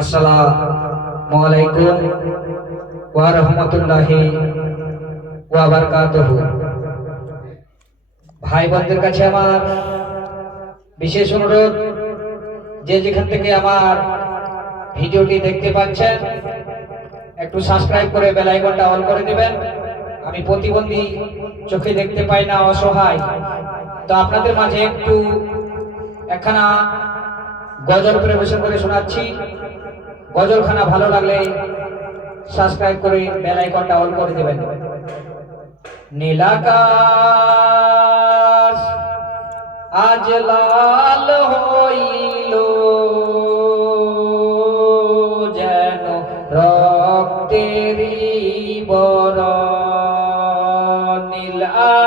আসসালামু আলাইকুম ওয়া রাহমাতুল্লাহি ওয়া বারাকাতুহু। ভাই বোনদের কাছে আমার বিশেষ অনুরোধ, যে যেখান থেকে আমার ভিডিওটি দেখতে পাচ্ছেন একটু সাবস্ক্রাইব করে বেল আইকনটা অন করে দিবেন। আমি প্রতিবন্ধী, চোখে দেখতে পাই না, অসহায়, তো আপনাদের মাঝে একটু একখানা গজল পরিবেশন করে শোনাচ্ছি। গজলখানা ভালো লাগলে সাবস্ক্রাইব করে বেল আইকনটা অন করে দেবেন। নীলাকাশ আজ লাল হইল, যেন রক্তেরই বরণ। নীল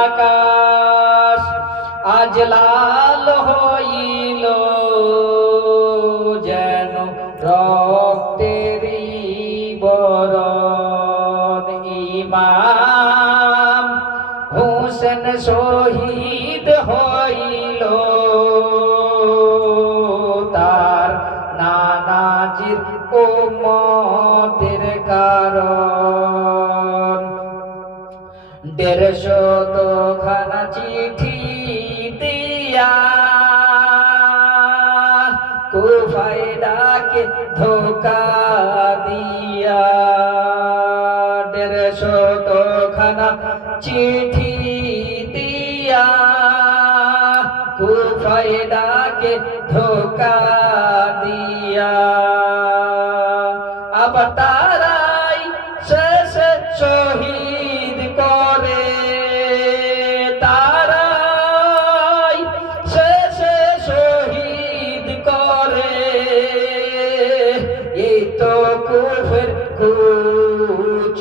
আকাশ আজ লাল হইল, যেন রক্তেরই বরণ। ইমাম হোসেন শহীদ হইল, তার নানাজির উম্মতের কারণ। ১৫০ খানা চিঠি দিয়া কুফায় ডাকে ধোকা দিয়া। ১৫০ খানা চিঠি দিয়া কুফায় ডাকে ধোকা দিয়া। আবার তারাই শেষে শহীদ করে, তারাই শেষে শহীদ করে। এই তো কুফের কুচরণ।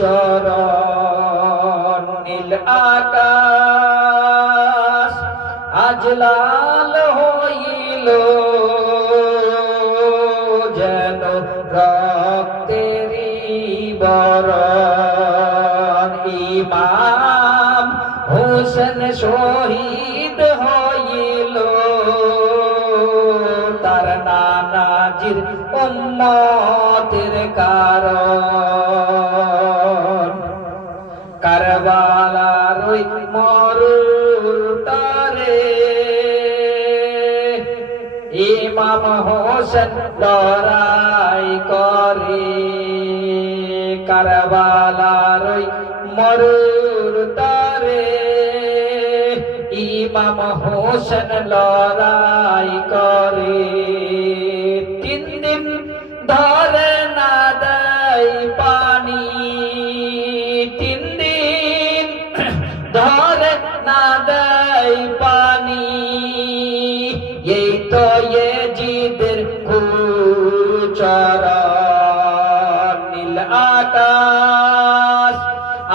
নীল আকাশ আজ লাল হইল, যেন রক্তেরই বরণ। ইমাম হোসেন শহীদ হইল, তার নানাজির উম্মতের কারণ। কারবালার ওই মরুর তারে ইমাম হোসেন লড়াই করে। কারবালার ওই মরুর তারে ইমাম হোসেন লড়াই করে। ৩ দিন ধরে না দেয় পানি, ৩ দিন ধরে না দেয় পানি। এই তো ইয়েজিদের কুচরণ। নীল আকাশ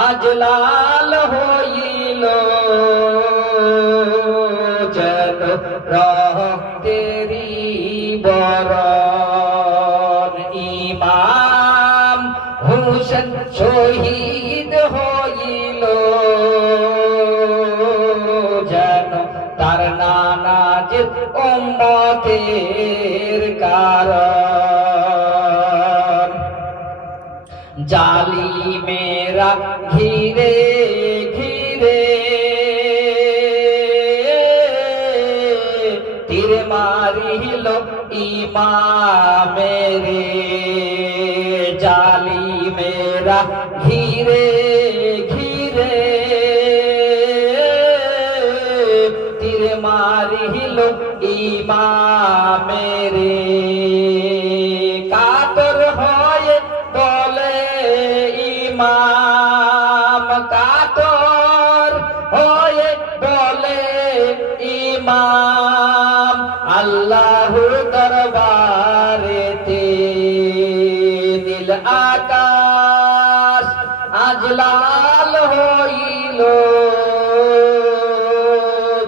আজ লাল হইল, যেন রক্তেরই বরণ। ইমাম হোসেন শহীদ হইল, যেন তার নানাজির উম্মতের কারণ। জালিমেরা ঘিরে ঘিরে তীর মারিল ইমামেরে। জালিমেরা ঘিরে ঘিরে তীর মারিল ইমামেরে। কাতর হয়ে বলে ইমাম, কাতর হয়ে বলে ইমাম, আল্লাহ দরবারেতে। নীল আকাশ আজ লাল হইল,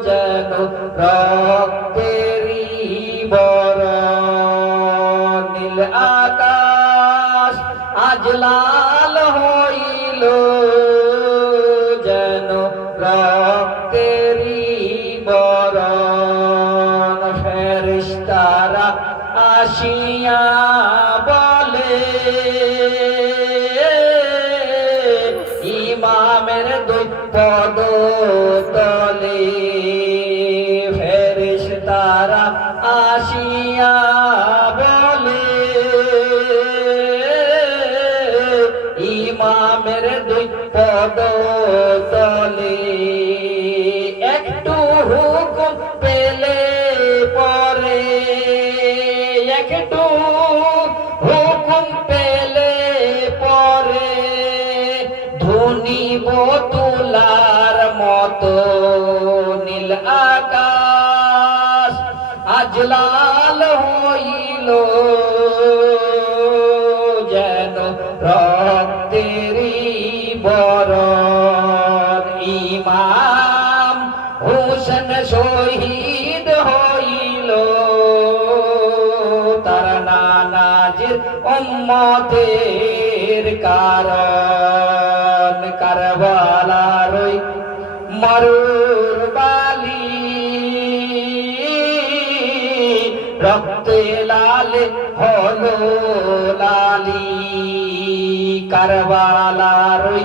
যেন রক্তেরই বরণ। নীল আকাশ আজ লাল হইল, যেন রক্তেরই বরণ। ফেরেশতারা আসিয়া বলে পদতলে একটু হুকুম পেলে পরে, একটু হুকুম পেলে পরে ধনী বতুলার মতো নীল আকাশ আজ লাল হইল যেন রক্তেরই বরণ। ইমাম হোসেন শহীদ হইল তার নানাজির উম্মতের কারণ। কারবালার ওই মরুর বালি রক্তে লাল হলো লালি। কারবালার ওই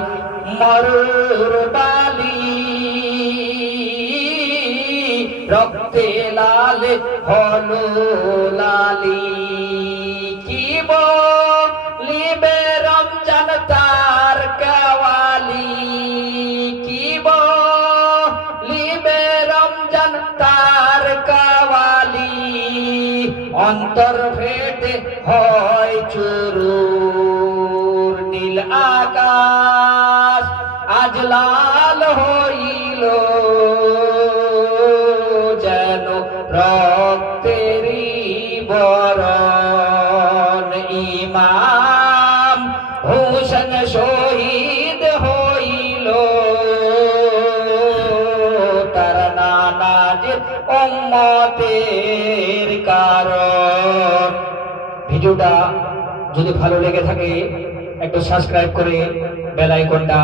মরুর বালি রক্তে লাল হলো লালি। কি বলিবে রমজান তার কাওয়ালি, কি বলিবে রমজান তার কাওয়ালি। অন্তর ফেটে হয় চুরুর, নীল আকাশ আজ লাল হইল যেন রক্তেরই বরণ। ইমাম হোসেন শহীদ হইল তার নানাজির উম্মতের কারণ। ভিডিওটা যদি ভালো লেগে থাকে একটু সাবস্ক্রাইব করে বেল আইকনটা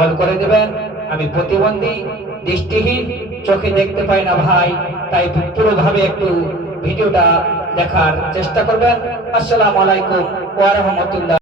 অল করে দেবেন। আমি প্রতিবন্ধী, দৃষ্টিহীন, চোখে দেখতে পাই না ভাই, তাই পুরোভাবে একটু ভিডিওটা দেখার চেষ্টা করবেন। আসসালামু আলাইকুম ওয়া রাহমাতুল্লাহ।